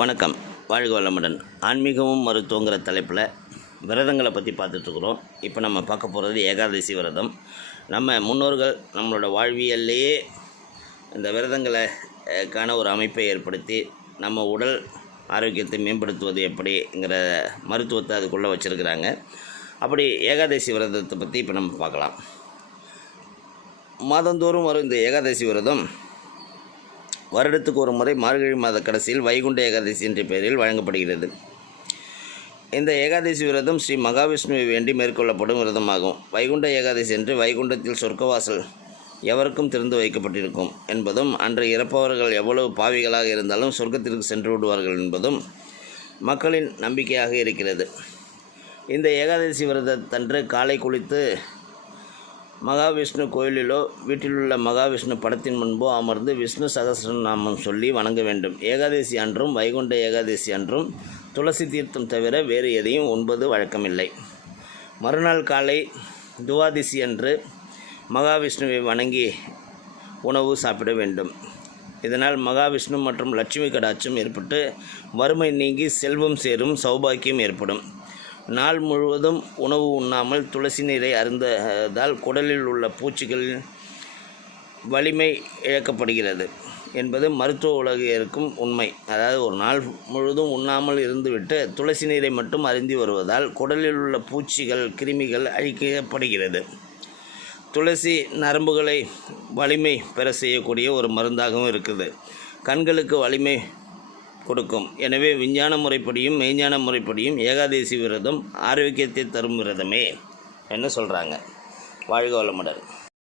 வணக்கம். வாழ்க வளமுடன். ஆன்மீகமும் மருத்துவங்கிற தலைப்பில் விரதங்களை பற்றி பார்த்துட்ருக்குறோம். இப்போ நம்ம பார்க்க போகிறது ஏகாதசி விரதம். நம்ம முன்னோர்கள் நம்மளோட வாழ்வியல்லையே இந்த விரதங்களை ஒரு அமைப்பை ஏற்படுத்தி நம்ம உடல் ஆரோக்கியத்தை மேம்படுத்துவது எப்படிங்கிற மருத்துவத்தை அதுக்குள்ளே வச்சுருக்கிறாங்க. அப்படி ஏகாதசி விரதத்தை பற்றி இப்போ நம்ம பார்க்கலாம். மாதந்தோறும் வரும் இந்த ஏகாதசி விரதம் வருடத்துக்கு ஒரு முறை மார்கழி மாத கடைசியில் வைகுண்ட ஏகாதசி என்ற பெயரில் வழங்கப்படுகிறது. இந்த ஏகாதசி விரதம் ஸ்ரீ மகாவிஷ்ணுவை வேண்டி மேற்கொள்ளப்படும் விரதமாகும். வைகுண்ட ஏகாதசி என்று வைகுண்டத்தில் சொர்க்கவாசல் எவருக்கும் திறந்து வைக்கப்பட்டிருக்கும் என்பதும் அன்று இறப்பவர்கள் எவ்வளவு பாவிகளாக இருந்தாலும் சொர்க்கத்திற்கு சென்று விடுவார்கள் என்பதும் மக்களின் நம்பிக்கையாக இருக்கிறது. இந்த ஏகாதசி விரதத்தன்று காலை குளித்து மகாவிஷ்ணு கோயிலிலோ வீட்டிலுள்ள மகாவிஷ்ணு படத்தின் முன்போ அமர்ந்து விஷ்ணு சகஸ்ரநாமம் சொல்லி வணங்க வேண்டும். ஏகாதசி அன்றும் வைகுண்ட ஏகாதசி அன்றும் துளசி தீர்த்தம் தவிர வேறு எதையும் உண்பது வழக்கமில்லை. மறுநாள் காலை துவாதிசி அன்று மகாவிஷ்ணுவை வணங்கி உணவு சாப்பிட வேண்டும். இதனால் மகாவிஷ்ணு மற்றும் லட்சுமி கடாட்சம் ஏற்பட்டு வறுமை நீங்கி செல்வம் சேரும் சௌபாக்கியம் ஏற்படும். நாள் முழுவதும் உணவு உண்ணாமல் துளசி நீரை அருந்ததால் குடலில் உள்ள பூச்சிகளின் வலிமை இழக்கப்படுகிறது என்பது மருத்துவ உலகிற்கும் உண்மை. அதாவது ஒரு நாள் முழுதும் உண்ணாமல் இருந்துவிட்டு துளசி நீரை மட்டும் அருந்தி வருவதால் குடலில் உள்ள பூச்சிகள் கிருமிகள் அழிக்கப்படுகிறது. துளசி நரம்புகளை வலிமை பெற செய்யக்கூடிய ஒரு மருந்தாகவும் இருக்குது. கண்களுக்கு வலிமை கொடுக்கும். எனவே விஞ்ஞான முறைப்படியும் மெய்ஞான முறைப்படியும் ஏகாதசி விரதம் ஆரோக்கியத்தை தரும் விரதமே என்ன சொல்கிறாங்க வாழ்க வளமுடன்.